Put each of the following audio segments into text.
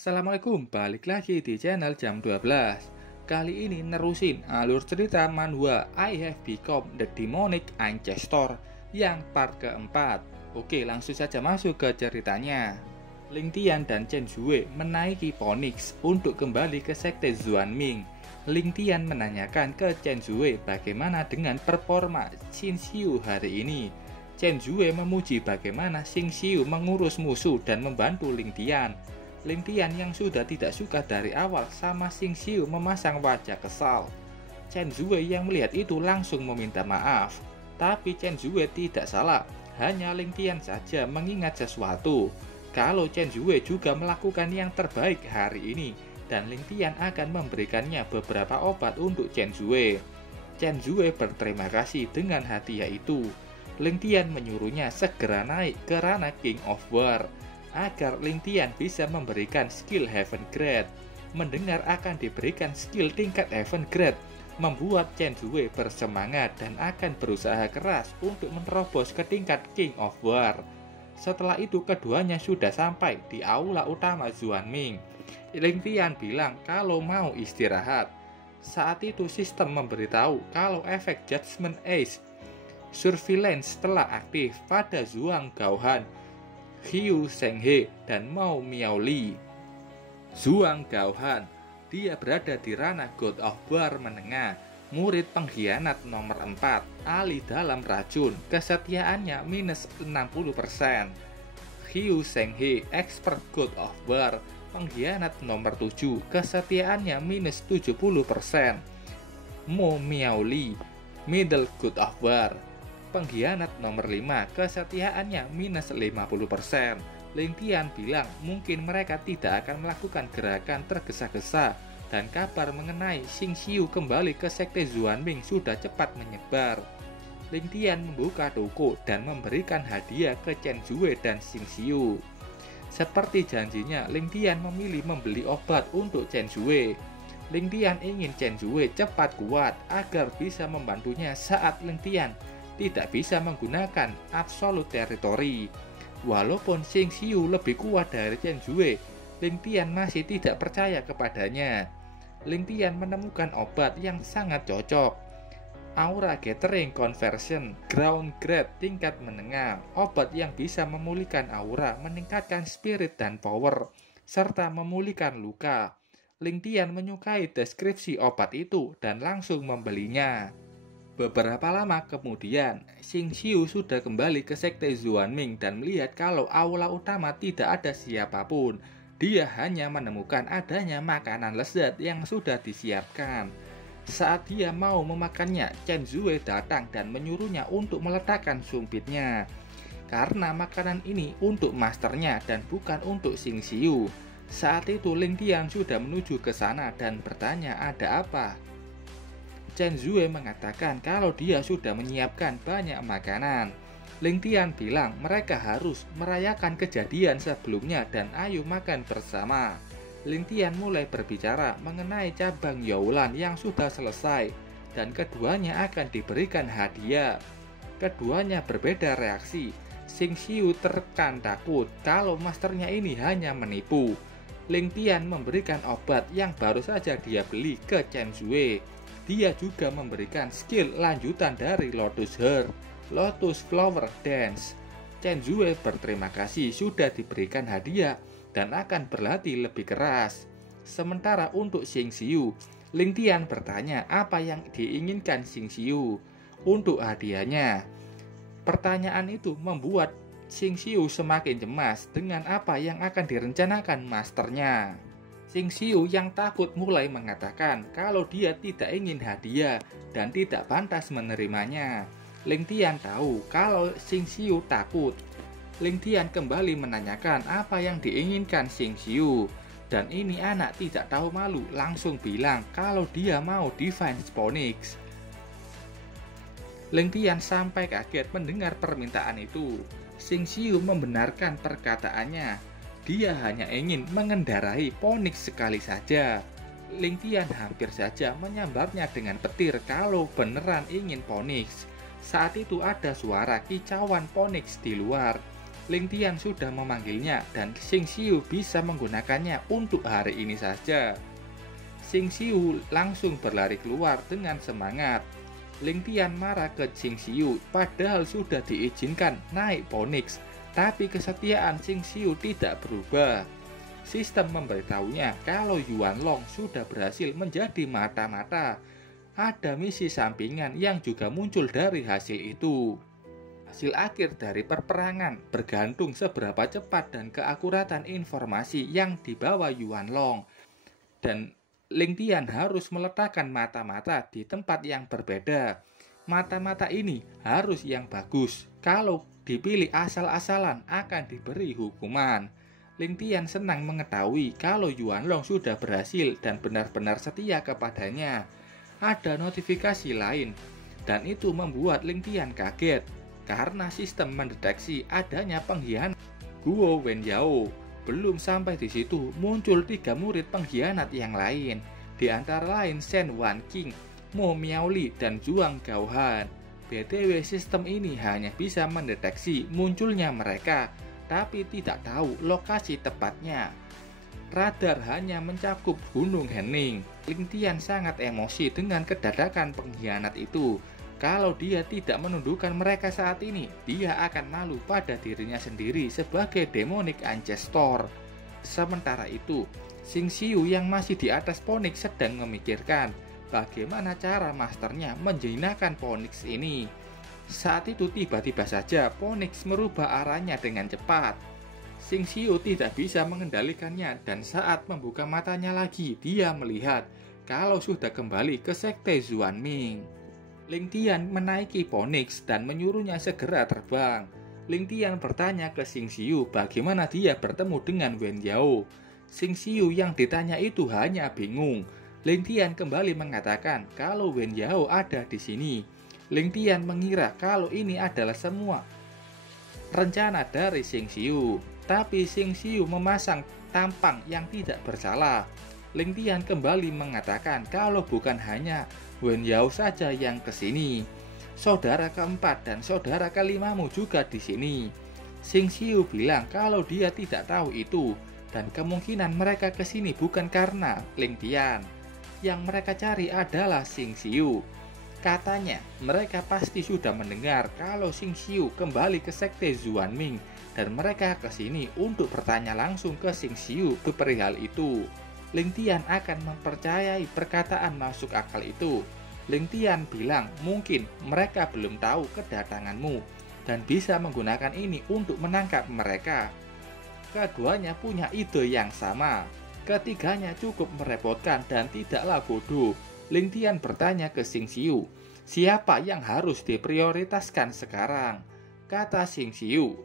Assalamualaikum, balik lagi di channel jam 12. Kali ini nerusin alur cerita manhwa I Have Become the Demonic Ancestor yang part keempat. Oke, langsung saja masuk ke ceritanya. Ling Tian dan Chen Zue menaiki Phoenix untuk kembali ke sekte Xuanming. Ling Tian menanyakan ke Chen Zue bagaimana dengan performa Xing Xiu hari ini. Chen Zue memuji bagaimana Xing Xiu mengurus musuh dan membantu Ling Tian. Ling Tian yang sudah tidak suka dari awal sama Xing Xiu memasang wajah kesal. Chen Zue yang melihat itu langsung meminta maaf. Tapi Chen Zue tidak salah, hanya Ling Tian saja mengingat sesuatu. Kalau Chen Zue juga melakukan yang terbaik hari ini, dan Ling Tian akan memberikannya beberapa obat untuk Chen Zue. Chen Zue berterima kasih dengan hadiah itu. Ling Tian menyuruhnya segera naik ke ranah King of War agar Ling Tian bisa memberikan skill Heaven Grade. Mendengar akan diberikan skill tingkat Heaven Grade membuat Chen Zue bersemangat dan akan berusaha keras untuk menerobos ke tingkat King of War. Setelah itu keduanya sudah sampai di aula utama Xuanming. Ling Tian bilang kalau mau istirahat. Saat itu sistem memberitahu kalau efek Judgment Ace Surveillance telah aktif pada Zhuang Gaohan, Hiu Shenghe, dan Mao Miaoli. Zhuang Gaohan, dia berada di ranah God of War menengah, murid pengkhianat nomor 4, ahli dalam racun, kesetiaannya minus 60%. Hiu Shenghe, expert God of War, pengkhianat nomor 7, kesetiaannya minus 70%. Mao Miaoli, middle God of War, pengkhianat nomor 5, kesetiaannya minus 50%. Ling Tian bilang mungkin mereka tidak akan melakukan gerakan tergesa-gesa dan kabar mengenai Xing Xiu kembali ke sekte Xuanming sudah cepat menyebar. Ling Tian membuka toko dan memberikan hadiah ke Chen Zue dan Xing Xiu. Seperti janjinya, Ling Tian memilih membeli obat untuk Chen Zue. Ling Tian ingin Chen Zue cepat kuat agar bisa membantunya saat Ling Tian tidak bisa menggunakan absolute territory. Walaupun Xing Xiu lebih kuat dari Chen Zue, Ling Tian masih tidak percaya kepadanya. Ling Tian menemukan obat yang sangat cocok. Aura Gathering Conversion Ground Grade tingkat menengah. Obat yang bisa memulihkan aura, meningkatkan spirit dan power, serta memulihkan luka. Ling Tian menyukai deskripsi obat itu dan langsung membelinya. Beberapa lama kemudian, Xing Xiu sudah kembali ke sekte Xuanming dan melihat kalau aula utama tidak ada siapapun. Dia hanya menemukan adanya makanan lezat yang sudah disiapkan. Saat dia mau memakannya, Chen Zue datang dan menyuruhnya untuk meletakkan sumpitnya. Karena makanan ini untuk masternya dan bukan untuk Xing Xiu. Saat itu Ling Tian sudah menuju ke sana dan bertanya ada apa. Chen Zue mengatakan kalau dia sudah menyiapkan banyak makanan. Ling Tian bilang mereka harus merayakan kejadian sebelumnya dan ayo makan bersama. Ling Tian mulai berbicara mengenai cabang Youlan yang sudah selesai dan keduanya akan diberikan hadiah. Keduanya berbeda reaksi. Xing Xiu tertekan takut kalau masternya ini hanya menipu. Ling Tian memberikan obat yang baru saja dia beli ke Chen Zue. Dia juga memberikan skill lanjutan dari Lotus Heart, Lotus Flower Dance. Chen Zue berterima kasih sudah diberikan hadiah dan akan berlatih lebih keras. Sementara untuk Xing Xiu, Ling Tian bertanya apa yang diinginkan Xing Xiu untuk hadiahnya. Pertanyaan itu membuat Xing Xiu semakin cemas dengan apa yang akan direncanakan masternya. Xing Xiu yang takut mulai mengatakan kalau dia tidak ingin hadiah dan tidak pantas menerimanya. Ling Tian tahu kalau Xing Xiu takut. Ling Tian kembali menanyakan apa yang diinginkan Xing Xiu. Dan ini anak tidak tahu malu langsung bilang kalau dia mau Divine Phoenix. Ling Tian sampai kaget mendengar permintaan itu. Xing Xiu membenarkan perkataannya. Dia hanya ingin mengendarai Phoenix sekali saja. Ling Tian hampir saja menyambarnya dengan petir kalau beneran ingin Phoenix. Saat itu ada suara kicauan Phoenix di luar. Ling Tian sudah memanggilnya dan Xing Xiu bisa menggunakannya untuk hari ini saja. Xing Xiu langsung berlari keluar dengan semangat. Ling Tian marah ke Xing Xiu padahal sudah diizinkan naik Phoenix, tapi kesetiaan Xing Xiu tidak berubah. Sistem memberitahunya kalau Yuan Long sudah berhasil menjadi mata-mata. Ada misi sampingan yang juga muncul dari hasil itu. Hasil akhir dari perperangan bergantung seberapa cepat dan keakuratan informasi yang dibawa Yuan Long. Dan Ling Tian harus meletakkan mata-mata di tempat yang berbeda. Mata-mata ini harus yang bagus. Kalau dipilih asal-asalan akan diberi hukuman. Ling Tian senang mengetahui kalau Yuan Long sudah berhasil dan benar-benar setia kepadanya. Ada notifikasi lain, dan itu membuat Ling Tian kaget karena sistem mendeteksi adanya pengkhianat Guo Wenyao. Belum sampai di situ, muncul 3 murid pengkhianat yang lain, di antara lain Shen Wanqing, Mo Miaoli, dan Zhuang Gaohan. BTW sistem ini hanya bisa mendeteksi munculnya mereka, tapi tidak tahu lokasi tepatnya. Radar hanya mencakup Gunung Hening. Ling Tian sangat emosi dengan kedadakan pengkhianat itu. Kalau dia tidak menundukkan mereka saat ini, dia akan malu pada dirinya sendiri sebagai Demonic Ancestor. Sementara itu, Xing Xiu yang masih di atas Phoenix sedang memikirkan bagaimana cara masternya menjinakkan Phoenix ini. Saat itu tiba-tiba saja Phoenix merubah arahnya dengan cepat. Xing Xiu tidak bisa mengendalikannya dan saat membuka matanya lagi, dia melihat kalau sudah kembali ke sekte Xuanming. Ling Tian menaiki Phoenix dan menyuruhnya segera terbang. Ling Tian bertanya ke Xing Xiu bagaimana dia bertemu dengan Wen Yao. Xing Xiu yang ditanya itu hanya bingung. Ling Tian kembali mengatakan kalau Wen Yao ada di sini. Ling Tian mengira kalau ini adalah semua rencana dari Xing Xiu. Tapi Xing Xiu memasang tampang yang tidak bersalah. Ling Tian kembali mengatakan kalau bukan hanya Wen Yao saja yang kesini. Saudara keempat dan saudara kelimamu juga di sini. Xing Xiu bilang kalau dia tidak tahu itu dan kemungkinan mereka kesini bukan karena Ling Tian. Yang mereka cari adalah Xing Xiu. Katanya mereka pasti sudah mendengar kalau Xing Xiu kembali ke sekte Xuanming dan mereka ke sini untuk bertanya langsung ke Xing Xiu perihal itu. Ling Tian akan mempercayai perkataan masuk akal itu. Ling Tian bilang mungkin mereka belum tahu kedatanganmu dan bisa menggunakan ini untuk menangkap mereka. Keduanya punya ide yang sama. Ketiganya cukup merepotkan dan tidaklah bodoh. Ling Tian bertanya ke Xing Xiu, siapa yang harus diprioritaskan sekarang? Kata Xing Xiu,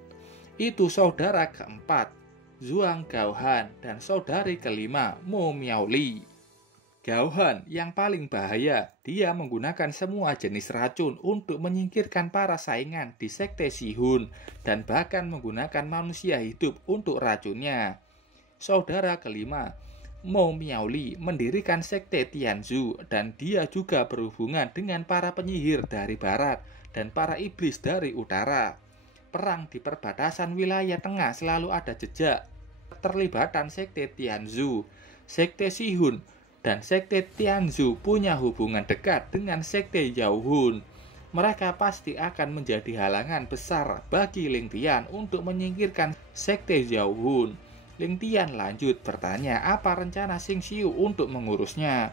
itu saudara keempat, Zhuang Gaohan, dan saudari kelima, Mo Miaoli. Gaohan yang paling bahaya, dia menggunakan semua jenis racun untuk menyingkirkan para saingan di sekte Sihun dan bahkan menggunakan manusia hidup untuk racunnya. Saudara kelima, Mo Miaoli, mendirikan sekte Tianzhu dan dia juga berhubungan dengan para penyihir dari barat dan para iblis dari utara. Perang di perbatasan wilayah tengah selalu ada jejak keterlibatan sekte Tianzhu. Sekte Sihun dan sekte Tianzhu punya hubungan dekat dengan sekte Yaohun. Mereka pasti akan menjadi halangan besar bagi Ling Tian untuk menyingkirkan sekte Yaohun. Ling Tian lanjut bertanya apa rencana Xing Xiu untuk mengurusnya.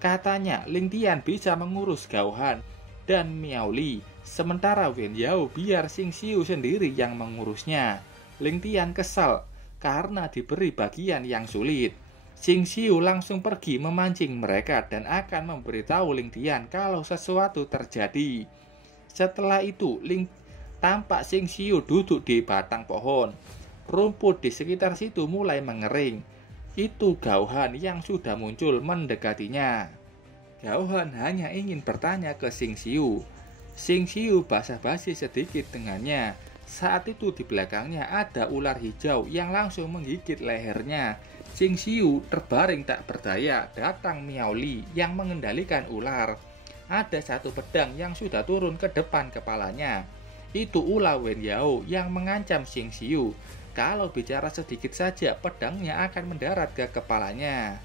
Katanya Ling Tian bisa mengurus Gaohan dan Miaoli, sementara Wen Yao biar Xing Xiu sendiri yang mengurusnya. Ling Tian kesal karena diberi bagian yang sulit. Xing Xiu langsung pergi memancing mereka dan akan memberitahu Ling Tian kalau sesuatu terjadi. Setelah itu, tampak Xing Xiu duduk di batang pohon. Rumput di sekitar situ mulai mengering. Itu Gaohan yang sudah muncul mendekatinya. Gaohan hanya ingin bertanya ke Xing Xiu. Xing Xiu basa-basi sedikit dengannya. Saat itu di belakangnya ada ular hijau yang langsung menggigit lehernya. Xing Xiu terbaring tak berdaya. Datang Miaoli yang mengendalikan ular. Ada satu pedang yang sudah turun ke depan kepalanya. Itu ulah Wen Yao yang mengancam Xing Xiu. Kalau bicara sedikit saja, pedangnya akan mendarat ke kepalanya.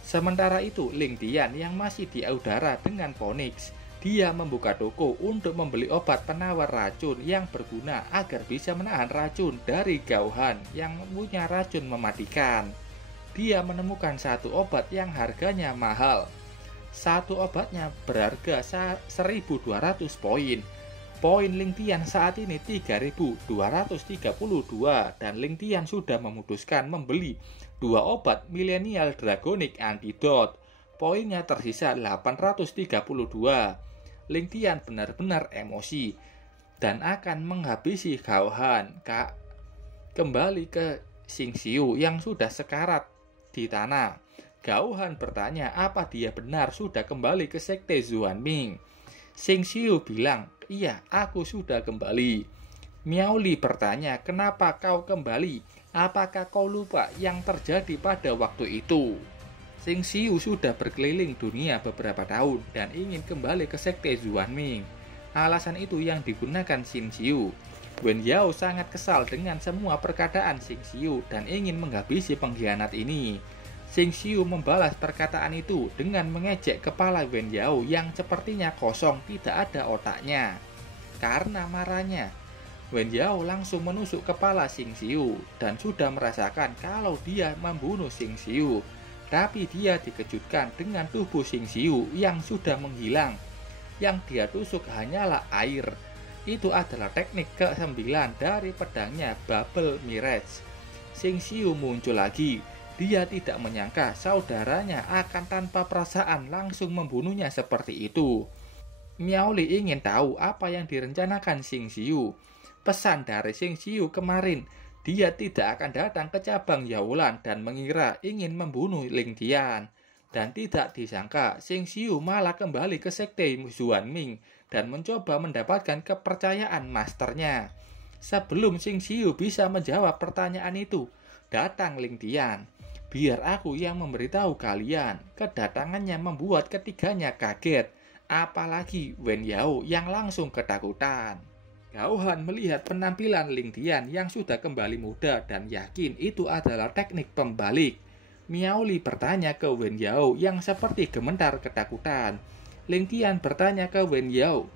Sementara itu, Ling Tian yang masih di udara dengan Phoenix, dia membuka toko untuk membeli obat penawar racun yang berguna agar bisa menahan racun dari Gao Han yang punya racun mematikan. Dia menemukan satu obat yang harganya mahal. Satu obatnya berharga 1.200 poin. Poin Ling Tian saat ini 3.232 dan Ling Tian sudah memutuskan membeli 2 obat Millennial Dragonic Antidote. Poinnya tersisa 832. Ling Tian benar-benar emosi dan akan menghabisi Gao Han. Kembali ke Xing Xiu yang sudah sekarat di tanah. Gao Han bertanya apa dia benar sudah kembali ke sekte Xuanming. Xing Xiu bilang, iya, aku sudah kembali. Miao Li bertanya, kenapa kau kembali? Apakah kau lupa yang terjadi pada waktu itu? Xing Xiu sudah berkeliling dunia beberapa tahun dan ingin kembali ke sekte Xuanming. Alasan itu yang digunakan Xing Xiu. Wen Yao sangat kesal dengan semua perkataan Xing Xiu dan ingin menghabisi pengkhianat ini. Xing Xiu membalas perkataan itu dengan mengejek kepala Wen Yao yang sepertinya kosong, tidak ada otaknya. Karena marahnya, Wen Yao langsung menusuk kepala Xing Xiu dan sudah merasakan kalau dia membunuh Xing Xiu. Tapi dia dikejutkan dengan tubuh Xing Xiu yang sudah menghilang. Yang dia tusuk hanyalah air. Itu adalah teknik ke-9 dari pedangnya Bubble Mirage. Xing Xiu muncul lagi. Dia tidak menyangka saudaranya akan tanpa perasaan langsung membunuhnya seperti itu. Miao Li ingin tahu apa yang direncanakan Xing Xiu. Pesan dari Xing Xiu kemarin, dia tidak akan datang ke cabang Yaolan dan mengira ingin membunuh Ling Tian. Dan tidak disangka Xing Xiu malah kembali ke sekte Xuanming dan mencoba mendapatkan kepercayaan masternya. Sebelum Xing Xiu bisa menjawab pertanyaan itu, datang Ling Tian. Biar aku yang memberitahu kalian, kedatangannya membuat ketiganya kaget, apalagi Wen Yao yang langsung ketakutan. Gao Han melihat penampilan Ling Tian yang sudah kembali muda dan yakin itu adalah teknik pembalik. Miao Li bertanya ke Wen Yao yang seperti gemetar ketakutan. Ling Tian bertanya ke Wen Yao,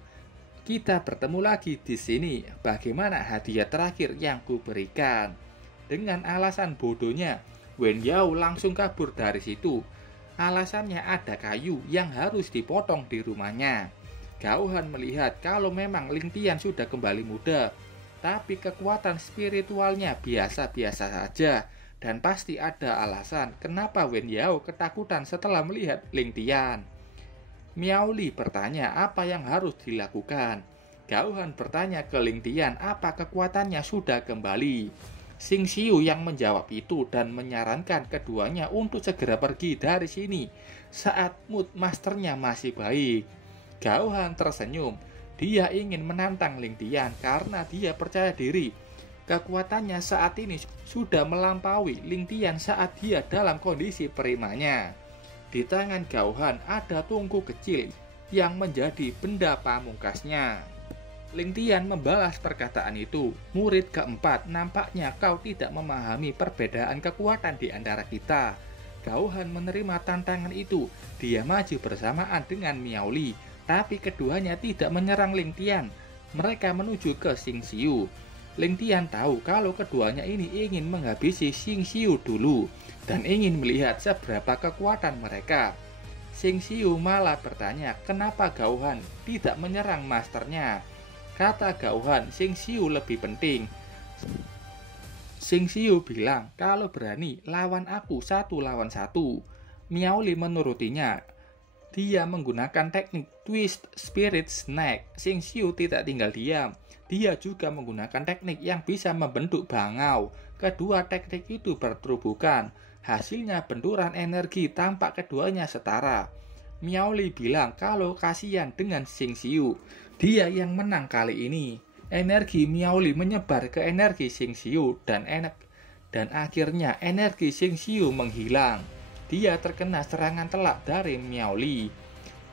kita bertemu lagi di sini, bagaimana hadiah terakhir yang kuberikan? Dengan alasan bodohnya, Wen Yao langsung kabur dari situ. Alasannya ada kayu yang harus dipotong di rumahnya. Gao Han melihat kalau memang Ling Tian sudah kembali muda, tapi kekuatan spiritualnya biasa-biasa saja dan pasti ada alasan kenapa Wen Yao ketakutan setelah melihat Ling Tian. Miao Li bertanya apa yang harus dilakukan. Gao Han bertanya ke Ling Tian apa kekuatannya sudah kembali. Xing Xiu yang menjawab itu dan menyarankan keduanya untuk segera pergi dari sini saat mood masternya masih baik. Gao Han tersenyum. Dia ingin menantang Ling Tian karena dia percaya diri. Kekuatannya saat ini sudah melampaui Ling Tian saat dia dalam kondisi primanya. Di tangan Gao Han ada tungku kecil yang menjadi benda pamungkasnya. Ling Tian membalas perkataan itu. Murid keempat, nampaknya kau tidak memahami perbedaan kekuatan di antara kita. Gao Han menerima tantangan itu. Dia maju bersamaan dengan Miao Li, tapi keduanya tidak menyerang Ling Tian. Mereka menuju ke Xing Xiu. Ling Tian tahu kalau keduanya ini ingin menghabisi Xing Xiu dulu dan ingin melihat seberapa kekuatan mereka. Xing Xiu malah bertanya kenapa Gao Han tidak menyerang masternya. Kata Gao Han, Xing Xiu lebih penting. Xing Xiu bilang, kalau berani lawan aku 1 lawan 1. Miao Li menurutinya. Dia menggunakan teknik Twist Spirit Snake. Xing Xiu tidak tinggal diam. Dia juga menggunakan teknik yang bisa membentuk bangau. Kedua teknik itu berterubukan. Hasilnya benturan energi tampak keduanya setara. Miao Li bilang kalau kasihan dengan Xing Xiu. Dia yang menang kali ini. Energi Miao Li menyebar ke energi Xing Xiu dan akhirnya energi Xing Xiu menghilang. Dia terkena serangan telak dari Miao Li.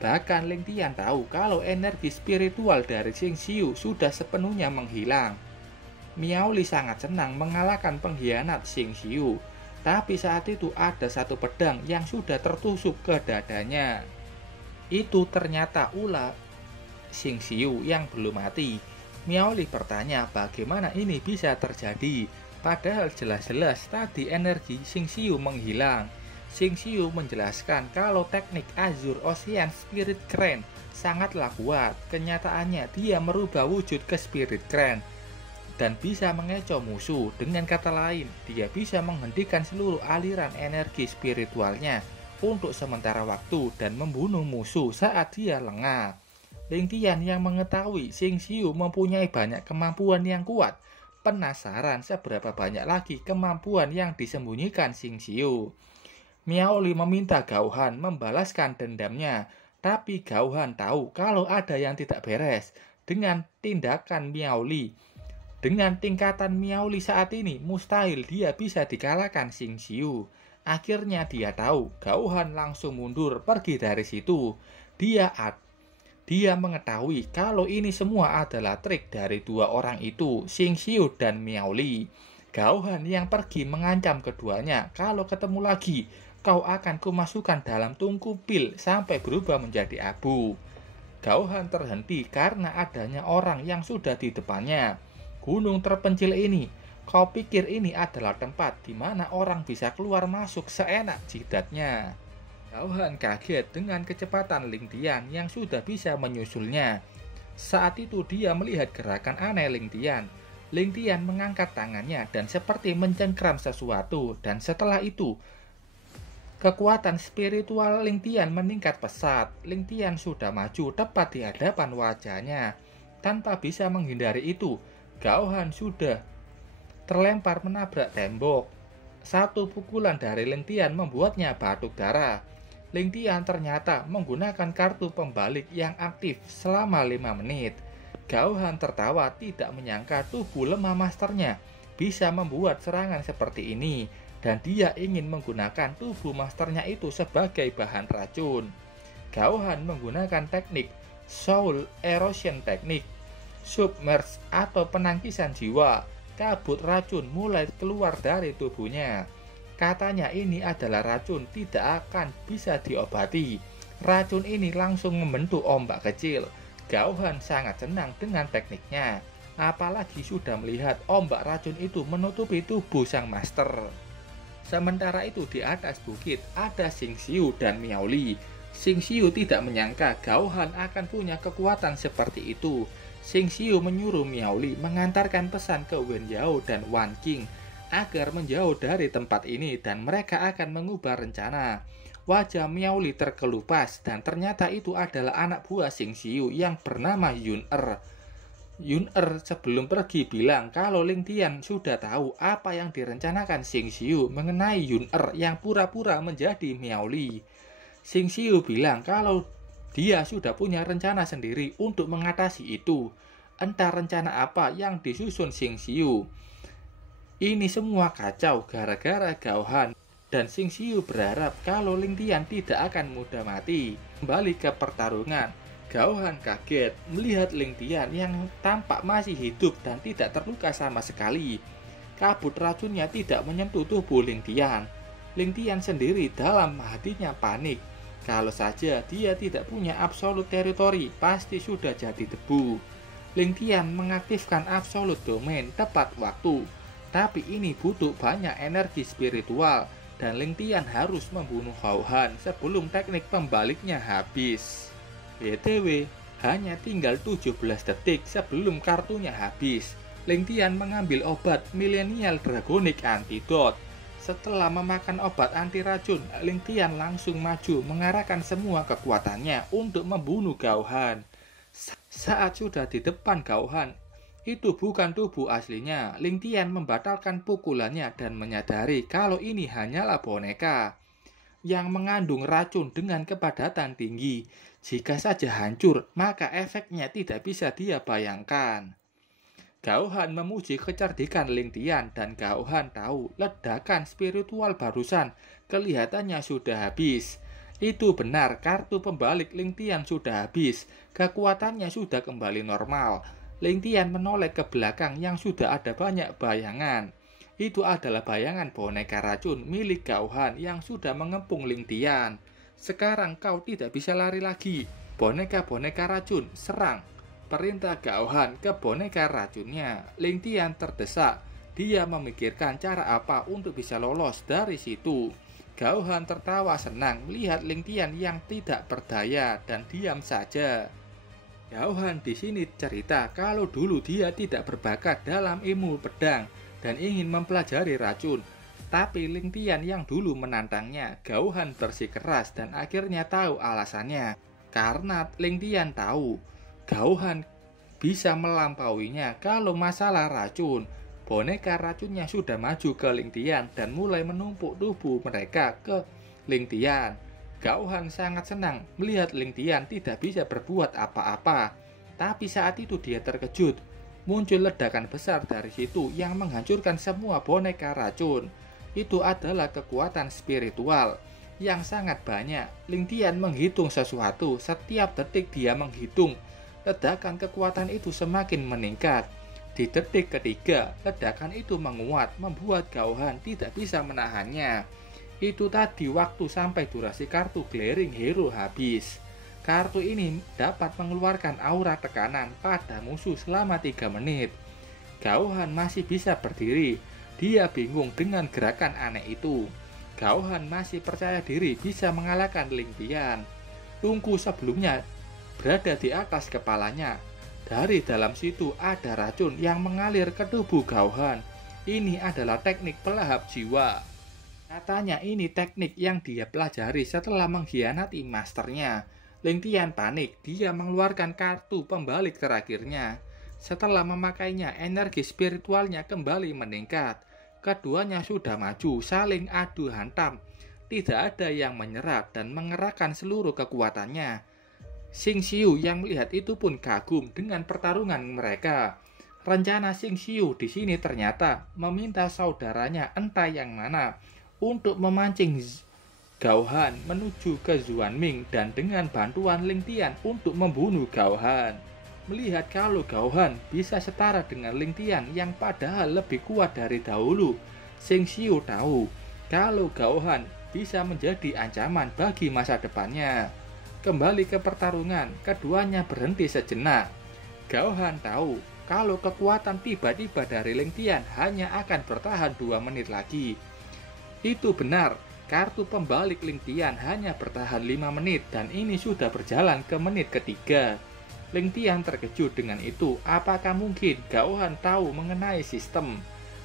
Bahkan Ling Tian tahu kalau energi spiritual dari Xing Xiu sudah sepenuhnya menghilang. Miao Li sangat senang mengalahkan pengkhianat Xing Xiu, tapi saat itu ada satu pedang yang sudah tertusuk ke dadanya. Itu ternyata ulah Xing Xiu yang belum mati. Miao Li bertanya bagaimana ini bisa terjadi, padahal jelas-jelas tadi energi Xing Xiu menghilang. Xing Xiu menjelaskan kalau teknik Azure Ocean Spirit Crane sangatlah kuat. Kenyataannya dia merubah wujud ke Spirit Crane dan bisa mengecoh musuh. Dengan kata lain, dia bisa menghentikan seluruh aliran energi spiritualnya untuk sementara waktu dan membunuh musuh saat dia lengah. Ling Tian yang mengetahui Xing Xiu mempunyai banyak kemampuan yang kuat, penasaran seberapa banyak lagi kemampuan yang disembunyikan Xing Xiu. Miao Li meminta Gao Han membalaskan dendamnya, tapi Gao Han tahu kalau ada yang tidak beres dengan tindakan Miao Li. Dengan tingkatan Miao Li saat ini, mustahil dia bisa dikalahkan Xing Xiu. Akhirnya dia tahu, Gao Han langsung mundur pergi dari situ. Dia mengetahui kalau ini semua adalah trik dari dua orang itu, Xing Xiu dan Miao Li. Gao Han yang pergi mengancam keduanya, kalau ketemu lagi, kau akan kumasukkan dalam tungku pil sampai berubah menjadi abu. Gao Han terhenti karena adanya orang yang sudah di depannya. Gunung terpencil ini, kau pikir ini adalah tempat di mana orang bisa keluar masuk seenak jidatnya. Gao Han kaget dengan kecepatan Ling Tian yang sudah bisa menyusulnya. Saat itu dia melihat gerakan aneh Ling Tian. Ling Tian mengangkat tangannya dan seperti mencengkram sesuatu, dan setelah itu kekuatan spiritual Ling Tian meningkat pesat. Ling Tian sudah maju tepat di hadapan wajahnya. Tanpa bisa menghindari itu, Gao Han sudah terlempar menabrak tembok. Satu pukulan dari Ling Tian membuatnya batuk darah. Ling Tian ternyata menggunakan kartu pembalik yang aktif selama 5 menit. Gao Han tertawa, tidak menyangka tubuh lemah masternya bisa membuat serangan seperti ini. Dan dia ingin menggunakan tubuh masternya itu sebagai bahan racun. Gao Han menggunakan teknik Soul Erosion Technique, Submerge atau penangkisan jiwa. Kabut racun mulai keluar dari tubuhnya. Katanya ini adalah racun tidak akan bisa diobati. Racun ini langsung membentuk ombak kecil. Gao Han sangat senang dengan tekniknya. Apalagi sudah melihat ombak racun itu menutupi tubuh sang master. Sementara itu di atas bukit ada Xing Xiu dan Miao Li. Xing Xiu tidak menyangka Gao Han akan punya kekuatan seperti itu. Xing Xiu menyuruh Miao Li mengantarkan pesan ke Wen Yao dan Wan Qing agar menjauh dari tempat ini dan mereka akan mengubah rencana. Wajah Miao Li terkelupas dan ternyata itu adalah anak buah Xing Xiu yang bernama Yun Er. Yun Er sebelum pergi bilang kalau Ling Tian sudah tahu apa yang direncanakan Xing Xiu mengenai Yun Er yang pura-pura menjadi Miao Li. Xing Xiu bilang kalau dia sudah punya rencana sendiri untuk mengatasi itu. Entah rencana apa yang disusun Xing Xiu. Ini semua kacau gara-gara Gao Han, dan Xing Xiu berharap kalau Ling Tian tidak akan mudah mati. Kembali ke pertarungan. Gao Han kaget melihat Ling Tian yang tampak masih hidup dan tidak terluka sama sekali. Kabut racunnya tidak menyentuh tubuh Ling Tian. Ling Tian sendiri dalam hatinya panik. Kalau saja dia tidak punya absolute territory, pasti sudah jadi debu. Ling Tian mengaktifkan absolute domain tepat waktu. Tapi ini butuh banyak energi spiritual dan Ling Tian harus membunuh Gao Han sebelum teknik pembaliknya habis. BTW, hanya tinggal 17 detik sebelum kartunya habis. Ling Tian mengambil obat Millennial Dragonic Antidote. Setelah memakan obat anti racun, Ling Tian langsung maju mengarahkan semua kekuatannya untuk membunuh Gao Han. Saat sudah di depan Gao Han, itu bukan tubuh aslinya. Ling Tian membatalkan pukulannya dan menyadari kalau ini hanyalah boneka yang mengandung racun dengan kepadatan tinggi. Jika saja hancur, maka efeknya tidak bisa dia bayangkan. Gao Han memuji kecerdikan Ling Tian dan Gao Han tahu ledakan spiritual barusan kelihatannya sudah habis. Itu benar, kartu pembalik Ling Tian sudah habis. Kekuatannya sudah kembali normal. Ling Tian menoleh ke belakang yang sudah ada banyak bayangan. Itu adalah bayangan boneka racun milik Gao Han yang sudah mengepung Ling Tian. Sekarang kau tidak bisa lari lagi. Boneka-boneka racun, serang. Perintah Gao Han ke boneka racunnya. Ling Tian terdesak. Dia memikirkan cara apa untuk bisa lolos dari situ. Gao Han tertawa senang melihat Ling Tian yang tidak berdaya dan diam saja. Gao Han di sini cerita kalau dulu dia tidak berbakat dalam ilmu pedang dan ingin mempelajari racun. Tapi Ling Tian yang dulu menantangnya, Gao Han bersikeras dan akhirnya tahu alasannya. Karena Ling Tian tahu Gao Han bisa melampauinya kalau masalah racun. Boneka racunnya sudah maju ke Ling Tian dan mulai menumpuk tubuh mereka ke Ling Tian. Gao Han sangat senang melihat Ling Tian tidak bisa berbuat apa-apa. Tapi saat itu dia terkejut. Muncul ledakan besar dari situ yang menghancurkan semua boneka racun. Itu adalah kekuatan spiritual yang sangat banyak. Ling Tian menghitung sesuatu. Setiap detik dia menghitung. Ledakan kekuatan itu semakin meningkat. Di detik ketiga, ledakan itu menguat, membuat Gao Han tidak bisa menahannya. Itu tadi waktu sampai durasi kartu Glaring Hero habis. Kartu ini dapat mengeluarkan aura tekanan pada musuh selama 3 menit. Gao Han masih bisa berdiri. Dia bingung dengan gerakan aneh itu. Gao Han masih percaya diri bisa mengalahkan Ling Tian. Tungku sebelumnya berada di atas kepalanya. Dari dalam situ ada racun yang mengalir ke tubuh Gao Han. Ini adalah teknik pelahap jiwa. Katanya ini teknik yang dia pelajari setelah mengkhianati masternya. Ling Tian panik, dia mengeluarkan kartu pembalik terakhirnya. Setelah memakainya, energi spiritualnya kembali meningkat. Keduanya sudah maju, saling adu hantam. Tidak ada yang menyerah dan mengerahkan seluruh kekuatannya. Xing Xiu yang melihat itu pun kagum dengan pertarungan mereka. Rencana Xing Xiu di sini ternyata meminta saudaranya entah yang mana untuk memancing Gao Han menuju ke Xuanming dan dengan bantuan Ling Tian untuk membunuh Gao Han. Melihat kalau Gao Han bisa setara dengan Ling Tian yang padahal lebih kuat dari dahulu, Xing Xiu tahu kalau Gao Han bisa menjadi ancaman bagi masa depannya. Kembali ke pertarungan, keduanya berhenti sejenak. Gao Han tahu kalau kekuatan tiba-tiba dari Ling Tian hanya akan bertahan 2 menit lagi. Itu benar, kartu pembalik Ling Tian hanya bertahan 5 menit dan ini sudah berjalan ke menit ketiga. Ling Tian terkejut dengan itu. Apakah mungkin Gao Han tahu mengenai sistem?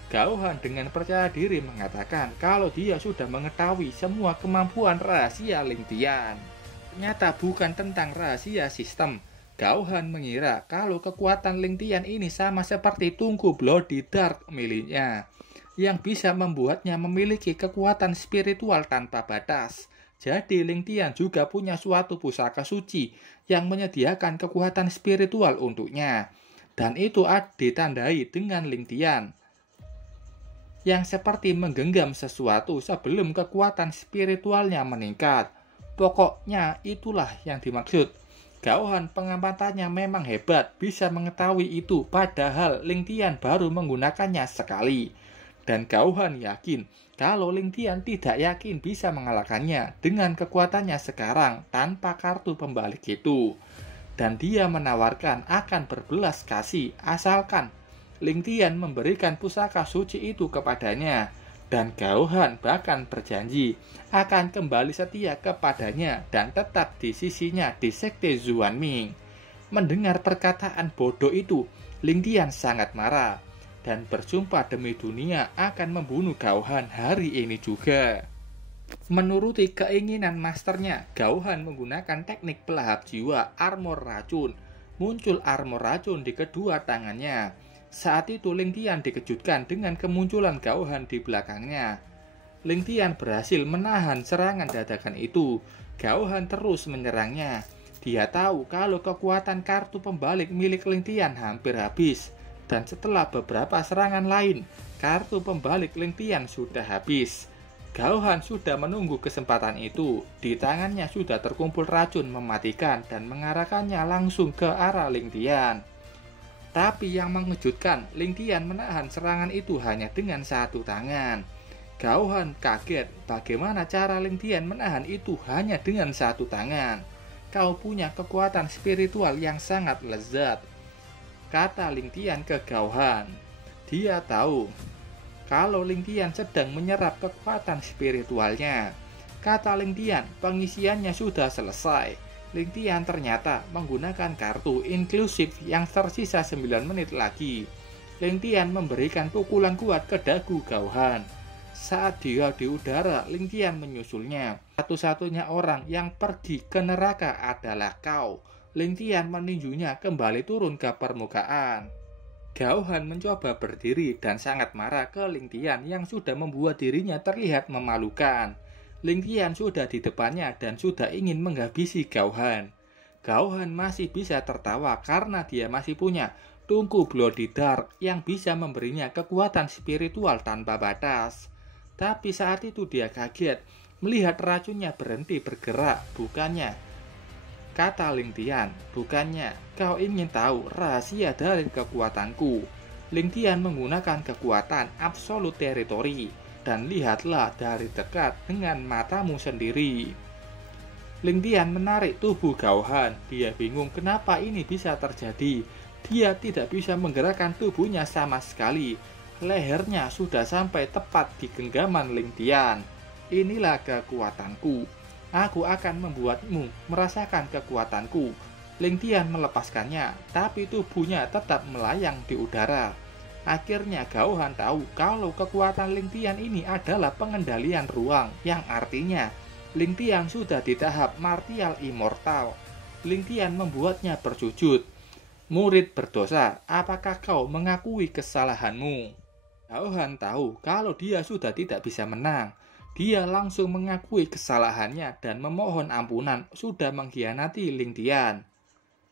Gao Han dengan percaya diri mengatakan kalau dia sudah mengetahui semua kemampuan rahasia Ling Tian. Ternyata bukan tentang rahasia sistem. Gao Han mengira kalau kekuatan Ling Tian ini sama seperti tungku Bloody Dark miliknya, yang bisa membuatnya memiliki kekuatan spiritual tanpa batas. Jadi Ling Tian juga punya suatu pusaka suci yang menyediakan kekuatan spiritual untuknya. Dan itu ditandai dengan Ling Tian yang seperti menggenggam sesuatu sebelum kekuatan spiritualnya meningkat. Pokoknya itulah yang dimaksud. Gao Han pengamatannya memang hebat, bisa mengetahui itu padahal Ling Tian baru menggunakannya sekali. Dan Gao Han yakin kalau Ling Tian tidak yakin bisa mengalahkannya dengan kekuatannya sekarang tanpa kartu pembalik itu. Dan dia menawarkan akan berbelas kasih asalkan Ling Tian memberikan pusaka suci itu kepadanya. Dan Gao Han bahkan berjanji akan kembali setia kepadanya dan tetap di sisinya di sekte Xuanming. Mendengar perkataan bodoh itu, Ling Tian sangat marah dan bersumpah demi dunia akan membunuh Gao Han hari ini juga. Menuruti keinginan masternya, Gao Han menggunakan teknik pelahap jiwa armor racun. Muncul armor racun di kedua tangannya. Saat itu Ling Tian dikejutkan dengan kemunculan Gao Han di belakangnya. Ling Tian berhasil menahan serangan dadakan itu. Gao Han terus menyerangnya. Dia tahu kalau kekuatan kartu pembalik milik Ling Tian hampir habis. Dan setelah beberapa serangan lain, kartu pembalik Ling Tian sudah habis. Gaohan sudah menunggu kesempatan itu. Di tangannya sudah terkumpul racun mematikan dan mengarahkannya langsung ke arah Ling Tian. Tapi yang mengejutkan, Ling Tian menahan serangan itu hanya dengan satu tangan. Gaohan kaget bagaimana cara Ling Tian menahan itu hanya dengan satu tangan. Kau punya kekuatan spiritual yang sangat lezat, kata Ling Tian ke Gaohan. Dia tahu kalau Ling Tian sedang menyerap kekuatan spiritualnya. Kata Ling Tian, pengisiannya sudah selesai. Ling Tian ternyata menggunakan kartu inklusif yang tersisa 9 menit lagi. Ling Tian memberikan pukulan kuat ke dagu Gaohan. Saat dia di udara, Ling Tian menyusulnya. Satu-satunya orang yang pergi ke neraka adalah kau. Ling Tian meninjunya kembali turun ke permukaan. Gaohan mencoba berdiri dan sangat marah ke Ling Tian yang sudah membuat dirinya terlihat memalukan. Ling Tian sudah di depannya dan sudah ingin menghabisi Gaohan. Gaohan masih bisa tertawa karena dia masih punya tungku Bloody Dark yang bisa memberinya kekuatan spiritual tanpa batas. Tapi saat itu dia kaget melihat racunnya berhenti bergerak. Bukannya, kata Ling Tian, bukannya kau ingin tahu rahasia dari kekuatanku. Ling Tian menggunakan kekuatan absolute territory, dan lihatlah dari dekat dengan matamu sendiri. Ling Tian menarik tubuh Gaohan. Dia bingung kenapa ini bisa terjadi. Dia tidak bisa menggerakkan tubuhnya sama sekali. Lehernya sudah sampai tepat di genggaman Ling Tian. Inilah kekuatanku. Aku akan membuatmu merasakan kekuatanku. Ling Tian melepaskannya, tapi tubuhnya tetap melayang di udara. Akhirnya Gaohan tahu kalau kekuatan Ling Tian ini adalah pengendalian ruang, yang artinya Ling Tian sudah di tahap martial immortal. Ling Tian membuatnya bersujud. Murid berdosa, apakah kau mengakui kesalahanmu? Gaohan tahu kalau dia sudah tidak bisa menang. Dia langsung mengakui kesalahannya dan memohon ampunan sudah mengkhianati Ling Tian.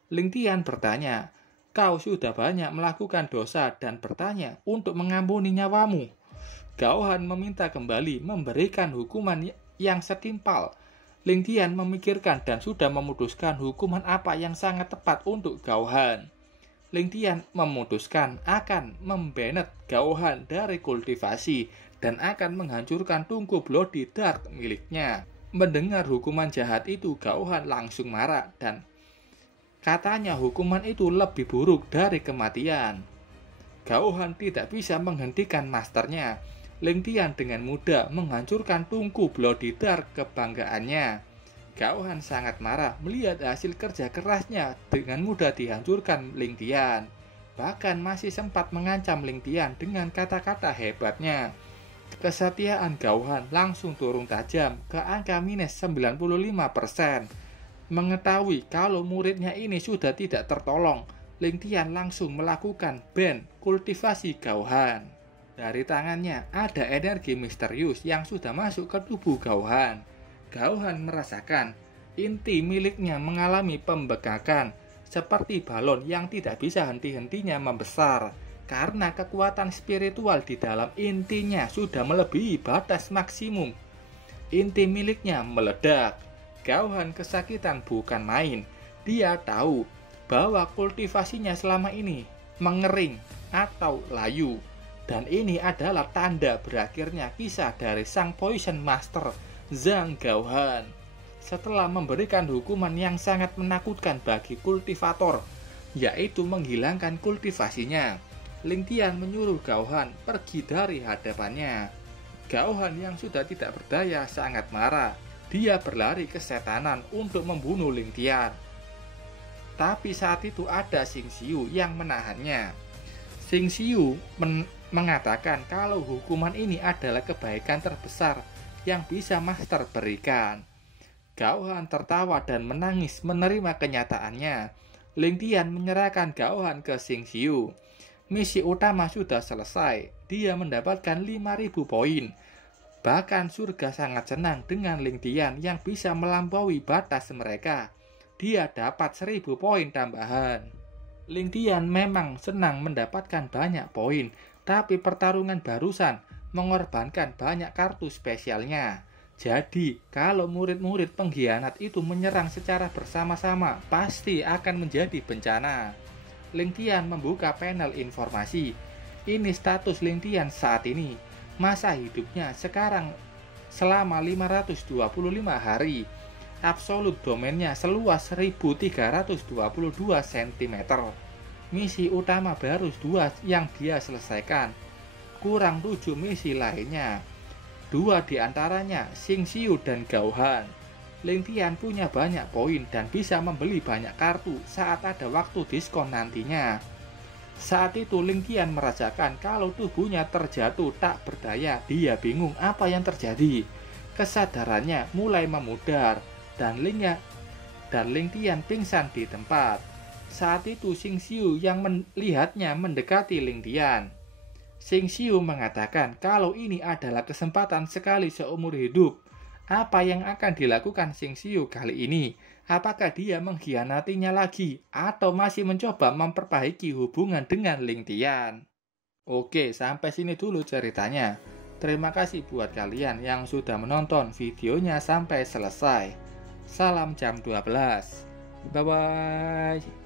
Ling Tian bertanya, kau sudah banyak melakukan dosa dan bertanya untuk mengampuni nyawamu. Gaohan meminta kembali memberikan hukuman yang setimpal. Ling Tian memikirkan dan sudah memutuskan hukuman apa yang sangat tepat untuk Gaohan. Ling Tian memutuskan akan membanet Gaohan dari kultivasi dan akan menghancurkan tungku Bloody Dark miliknya. Mendengar hukuman jahat itu, Gaohan langsung marah dan katanya hukuman itu lebih buruk dari kematian. Gaohan tidak bisa menghentikan masternya. Ling Tian dengan mudah menghancurkan tungku Bloody Dark kebanggaannya. Gaohan sangat marah melihat hasil kerja kerasnya dengan mudah dihancurkan Ling Tian. Bahkan masih sempat mengancam Ling Tian dengan kata-kata hebatnya. Kesetiaan Gaohan langsung turun tajam ke angka minus 95%. Mengetahui kalau muridnya ini sudah tidak tertolong, Ling Tian langsung melakukan ban kultivasi Gaohan. Dari tangannya ada energi misterius yang sudah masuk ke tubuh Gaohan. Gaohan merasakan inti miliknya mengalami pembengkakan seperti balon yang tidak bisa henti-hentinya membesar karena kekuatan spiritual di dalam intinya sudah melebihi batas maksimum. Inti miliknya meledak. Gaohan kesakitan bukan main. Dia tahu bahwa kultivasinya selama ini mengering atau layu, dan ini adalah tanda berakhirnya kisah dari sang Poison Master Zhang Gaohan. Setelah memberikan hukuman yang sangat menakutkan bagi kultivator, yaitu menghilangkan kultivasinya, Ling Tian menyuruh Gaohan pergi dari hadapannya. Gaohan yang sudah tidak berdaya sangat marah. Dia berlari ke setanan untuk membunuh Ling Tian. Tapi saat itu ada Xing Xiu yang menahannya. Xing Xiu mengatakan kalau hukuman ini adalah kebaikan terbesar yang bisa master berikan. Gaohan tertawa dan menangis menerima kenyataannya. Ling Tian menyerahkan Gaohan ke Xing Xiu. Misi utama sudah selesai. Dia mendapatkan 5.000 poin. Bahkan surga sangat senang dengan Ling Tian yang bisa melampaui batas mereka. Dia dapat 1.000 poin tambahan. Ling Tian memang senang mendapatkan banyak poin, tapi pertarungan barusan mengorbankan banyak kartu spesialnya. Jadi, kalau murid-murid pengkhianat itu menyerang secara bersama-sama, pasti akan menjadi bencana. LinkedIn membuka panel informasi. Ini status LinkedIn saat ini. Masa hidupnya sekarang selama 525 hari. Absolut domainnya seluas 1322 cm. Misi utama baru 2 yang dia selesaikan. Kurang 7 misi lainnya. 2 diantaranya Xingqiu dan Gaohan. LinkedIn punya banyak poin dan bisa membeli banyak kartu saat ada waktu diskon nantinya. Saat itu LinkedIn merasakan kalau tubuhnya terjatuh tak berdaya. Dia bingung apa yang terjadi. Kesadarannya mulai memudar dan LinkedIn pingsan di tempat. Saat itu Xingqiu yang melihatnya mendekati LinkedIn. Xingqiu mengatakan kalau ini adalah kesempatan sekali seumur hidup. Apa yang akan dilakukan Xingqiu kali ini? Apakah dia mengkhianatinya lagi atau masih mencoba memperbaiki hubungan dengan LinkedIn? Oke, sampai sini dulu ceritanya. Terima kasih buat kalian yang sudah menonton videonya sampai selesai. Salam jam 12. Bye-bye.